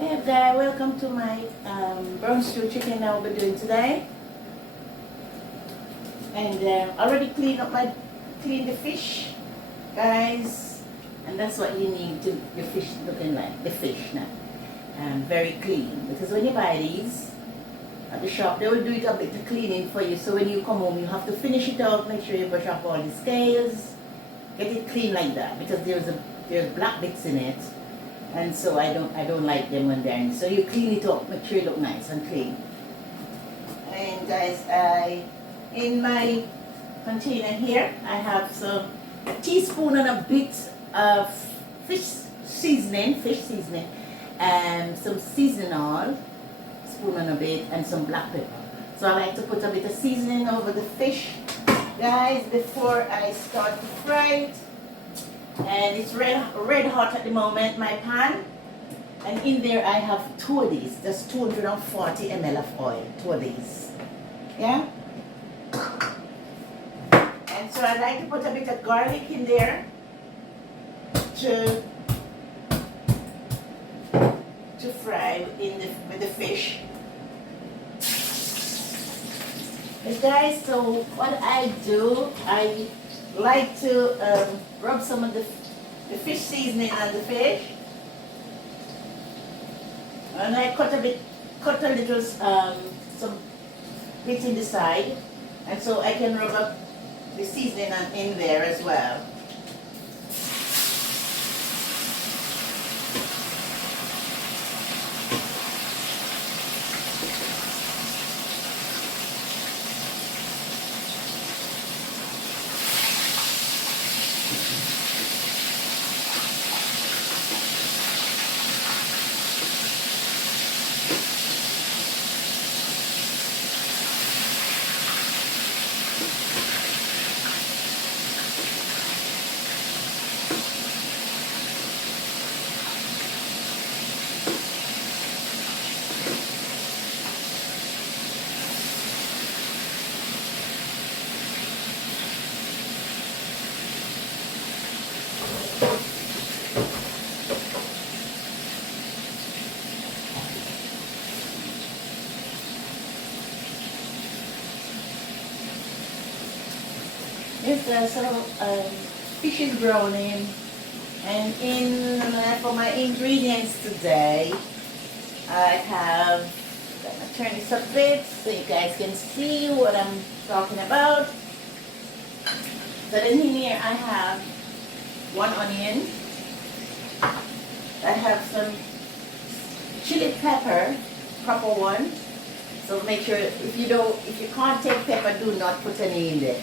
Hey there, welcome to my brown stew chicken I will be doing today. And already cleaned the fish, guys. And that's what you need to your fish looking like the fish now, very clean. Because when you buy these at the shop, they will do it a bit of cleaning for you. So when you come home, you have to finish it off. Make sure you brush off all the scales, get it clean like that. Because there's black bits in it. And so I don't like them when they're in. So you clean it up, make sure it look nice and clean. And guys, in my container here, I have a teaspoon and a bit of fish seasoning, and some seasoning oil, spoon and a bit, and some black pepper. So I like to put a bit of seasoning over the fish, guys, before I start to fry it. And it's red hot at the moment, my pan. And in there I have two of these. That's 240 ml of oil, two of these. Yeah? And so I like to put a bit of garlic in there to fry with the fish. But guys, so what I do, I like to rub some of the fish seasoning on the fish, and I cut a little some bits in the side, and so I can rub up the seasoning in there as well. Yes, so fish is browning, and for my ingredients today, I have, let me turn this up a bit so you guys can see what I'm talking about. So in here I have 1 onion, I have some chili pepper, proper one. So make sure if you can't take pepper, do not put any in there.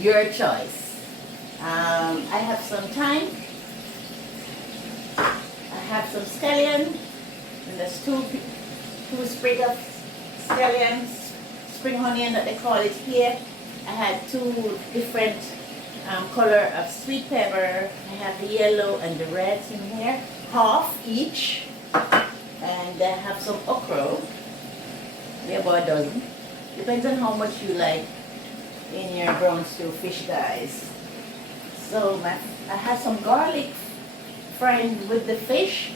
Your choice. I have some thyme. I have some scallion, and there's two sprigs of scallions, spring onion that they call it here. I had 2 different color of sweet pepper. I have the yellow and the reds in here, half each, and I have some okra. Yeah, about a dozen. Depends on how much you like in your brown stew fish, guys. So I have some garlic frying with the fish.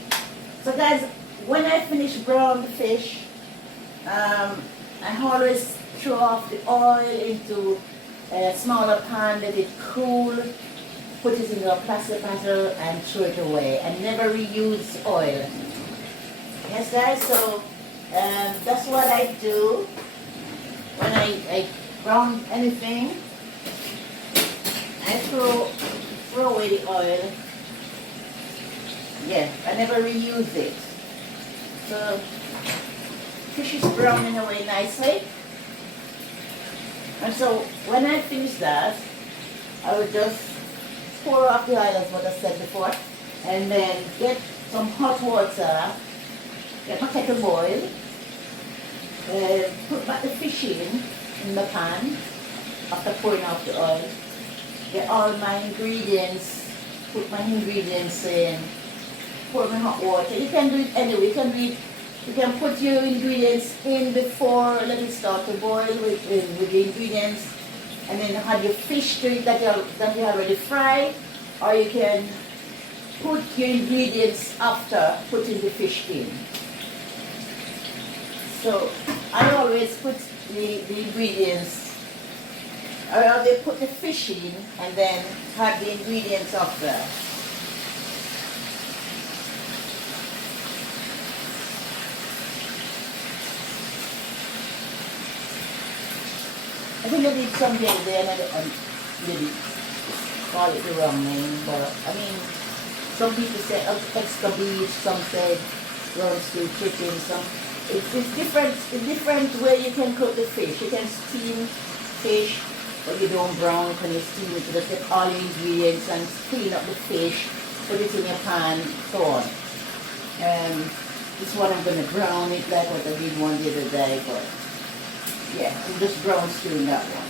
So guys, when I finish brown the fish, I always throw off the oil into a smaller pan, let it cool, put it in a plastic bottle and throw it away, and never reuse oil. Yes guys, so that's what I do when I brown anything. I throw away the oil. Yeah, I never reuse it. So fish is browning away nicely. And so when I finish that, I will just pour off the oil as what I said before, and then get some hot water, get my kettle boil, put back the fish in the pan after pouring out the oil. Get all my ingredients, put my ingredients in, pour my hot water. You can do it anyway. You can put your ingredients in before, let it start to boil with the ingredients, and then have your fish to it that you already fried, or you can put your ingredients after putting the fish in. So I always put the ingredients, or they put the fish in and then have the ingredients after. I think I did something there and maybe call it the wrong name, but I mean, some people say extra beef, some say roast chicken, some it's different way you can cook the fish. You can steam fish, but you don't brown when you steam it. You just get all the ingredients and clean up the fish, put it in your pan, so on. This one I'm gonna brown it like what I did one the other day, but yeah, I'm just brown stewing that one.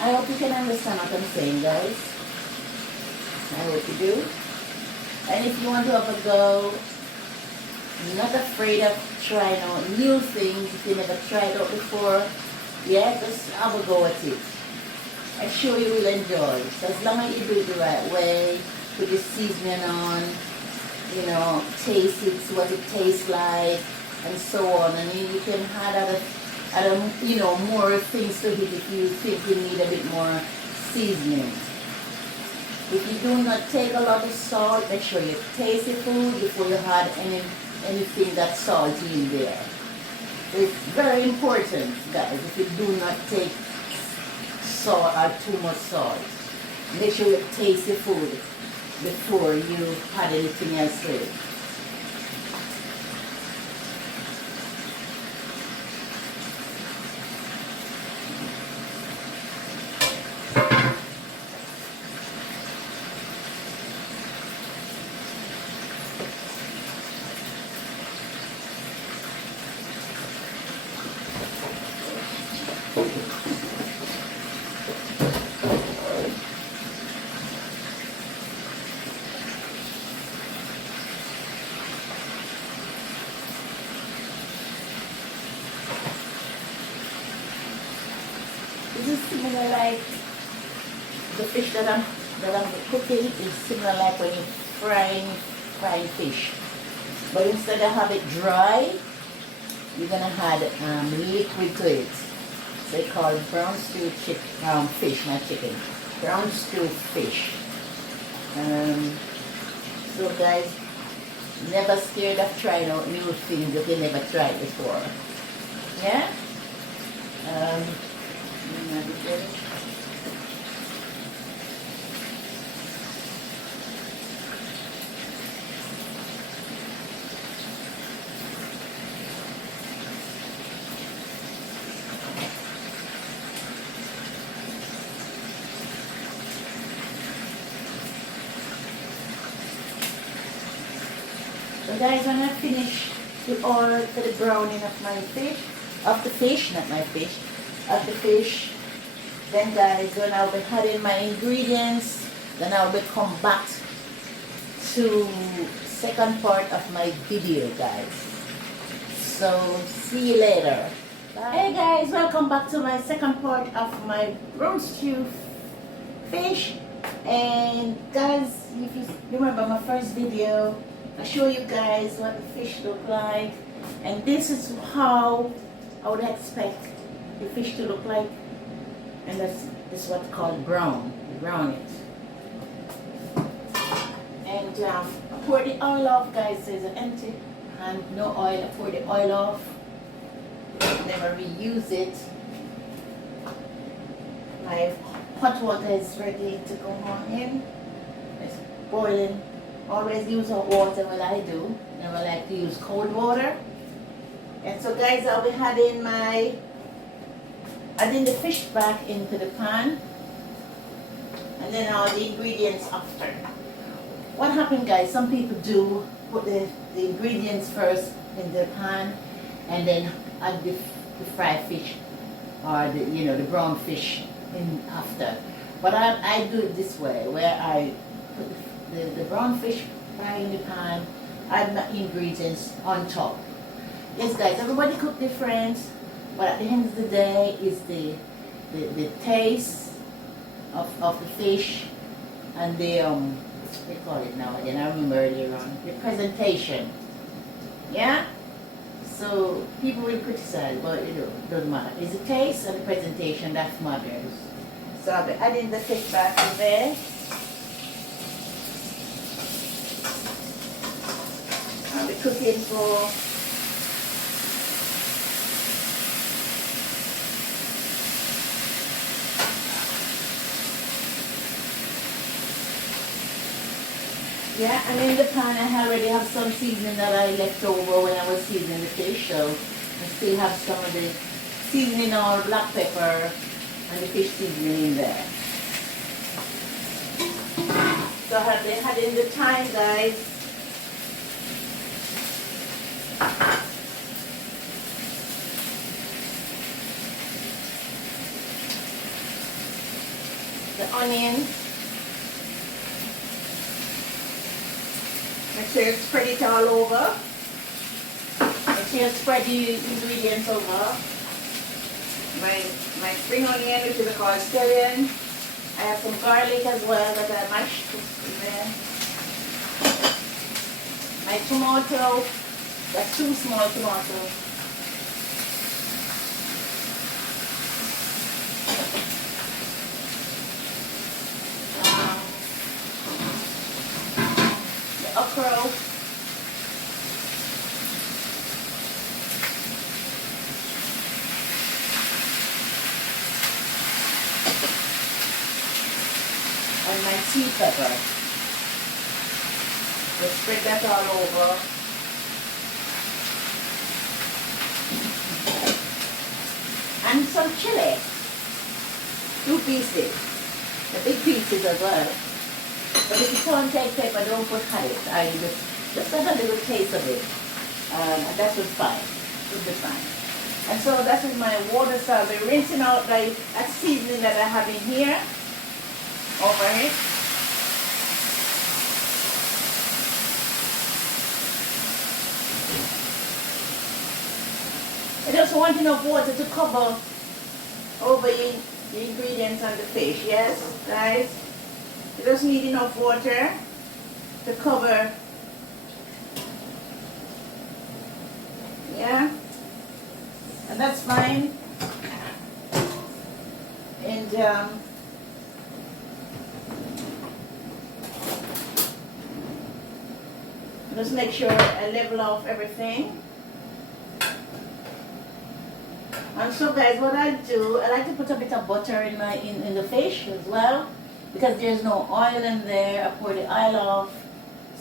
I hope you can understand what I'm saying, guys. I hope you do. And if you want to have a go, not afraid of trying out new things if you never tried out before, yeah, just have a go at it. I'm sure you will enjoy it. So as long as you do it the right way, put the seasoning on, you know, taste it, see what it tastes like, and so on. And then you can add you know, more things to it if you think you need a bit more seasoning. If you do not take a lot of salt, make sure you taste the food before you add anything that's salty in there. So it's very important, guys, if you do not take salt or too much salt. Make sure you taste the food before you add anything else to it. This is similar like the fish that I'm cooking is similar like when you're frying fish. But instead of have it dry, you're gonna add liquid to it. They call it brown stew fish, not chicken. Brown stew fish. So guys, never scared of trying out new things that you never tried before. Yeah? So guys, when I finish with all the browning of my fish, of the fish, not my fish, of the fish, then guys, when I'll be adding my ingredients, then I'll be come back to second part of my video, guys. So see you later. Bye. Hey guys, welcome back to my second part of my brown stew fish. And guys, if you remember my first video, I show you guys what the fish look like, and this is how I would expect the fish to look like, and this is what's called brown. Brown it, and I pour the oil off, guys. There's an empty and no oil. I pour the oil off. Never reuse it. My hot water is ready to go on in. It's boiling. Always use hot water when I do. Never like to use cold water. And so guys, I'll be adding the fish back into the pan, and then all the ingredients after. What happened, guys, some people do put the ingredients first in the pan and then add the fried fish or the brown fish in after. But I do it this way, where I put the brown fish fry in the pan, add my ingredients on top. Yes guys, everybody cook different, but at the end of the day is the taste of the fish and the what they call it now again, I remember earlier on, the presentation. Yeah? So people will criticize, but you know, doesn't matter. It's the taste and the presentation that matters. So I'll be adding the fish back in there. I'll be cooking for yeah, and in the pan I already have some seasoning that I left over when I was seasoning the fish, so I still have some of the seasoning or black pepper and the fish seasoning in there. So I have been had in the time, guys. The onions. Make sure you spread it all over. Make sure you spread the ingredients over. My spring onion, which is called scallion. I have some garlic as well that I mashed in there. My tomato, that's 2 small tomatoes. The okra. And my tea pepper. Just spread that all over. And some chili. 2 pieces. The big pieces as well. But if you can't take pepper, don't put it. I just have a little taste of it. And that was fine. Would be fine. And so that's with my water, so I'll be rinsing out that seasoning that I have in here. Over it. I just want enough water to cover over the ingredients and the fish, yes, guys? You just need enough water to cover, yeah? And that's fine. And just make sure I level off everything. And so guys, what I do, I like to put a bit of butter in the fish as well, because there's no oil in there. I pour the oil off.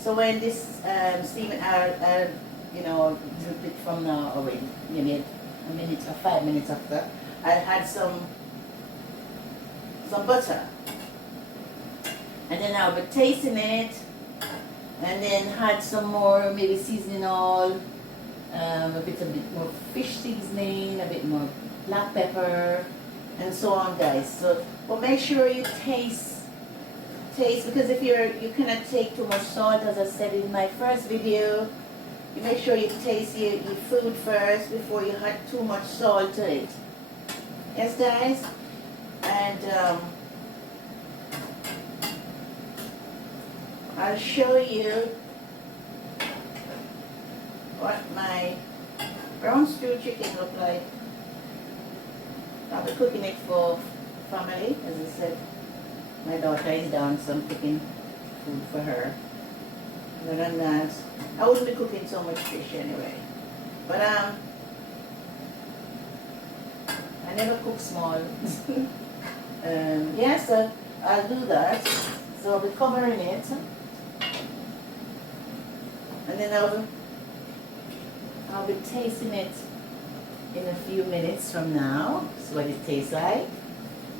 So when this steaming, I'll you know, drip it from now already, maybe a minute or 5 minutes after. I'll add some butter. And then I'll be tasting it. And then add some more, maybe seasoning oil, a bit more fish seasoning, a bit more black pepper, and so on, guys. So, but make sure you taste, because if you cannot take too much salt, as I said in my first video, you make sure you taste your food first before you add too much salt to it. Yes, guys? And I'll show you what my brown stew chicken look like. I'll be cooking it for family, as I said. My daughter is down, so I'm cooking food for her. Other than that, I wouldn't be cooking so much fish anyway. But I never cook small. Yeah, so I'll do that. So I'll be covering it. And then I'll be tasting it in a few minutes from now. See what it tastes like.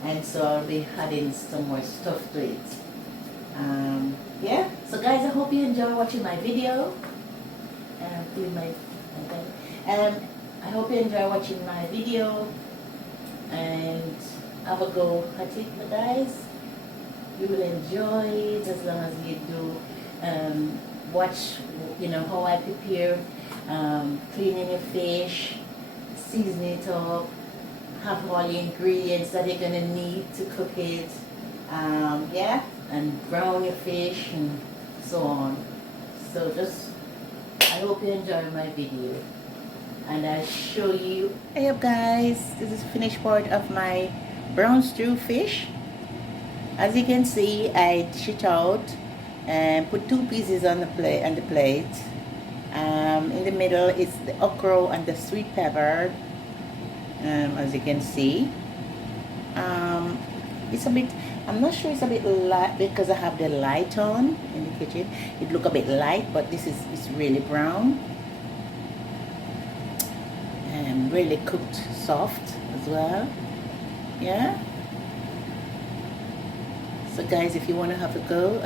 And so I'll be adding some more stuff to it. Yeah. So guys, I hope you enjoy watching my video. I hope you enjoy watching my video. And have a go at it, but guys. You will enjoy it as long as you do. Watch, you know, how I prepare cleaning your fish, season it up, have all the ingredients that you're gonna need to cook it. Yeah, and brown your fish and so on. So just, I hope you enjoy my video, and I'll show you. Hey up guys, this is the finished part of my brown stew fish. As you can see, I dish it out and put 2 pieces on the plate. In the middle is the okra and the sweet pepper. As you can see, it's a bit, I'm not sure, it's a bit light because I have the light on in the kitchen. It look a bit light, but this is, it's really brown and really cooked soft as well. Yeah. So guys, if you want to have a go,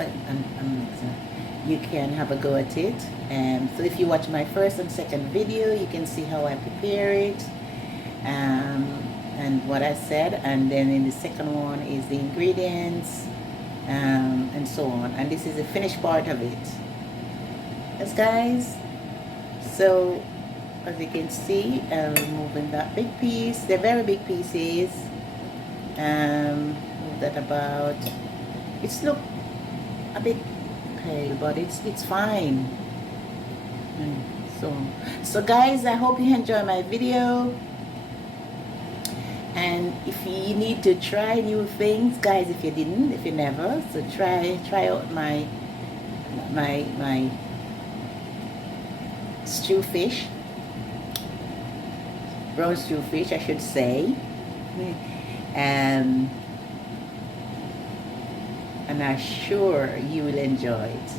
you can have a go at it. So if you watch my first and second video, you can see how I prepare it, and what I said. And then in the second one is the ingredients, and so on. And this is the finished part of it. Yes guys. So as you can see, I'm removing that big piece. They're very big pieces. Move that about. It's look a bit pale, but it's fine. So guys, I hope you enjoy my video. And if you need to try new things, guys, if you never, so try out my stew fish, brown stew fish, I should say. And I'm sure you will enjoy it.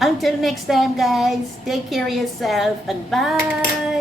Until next time guys, take care of yourself and bye.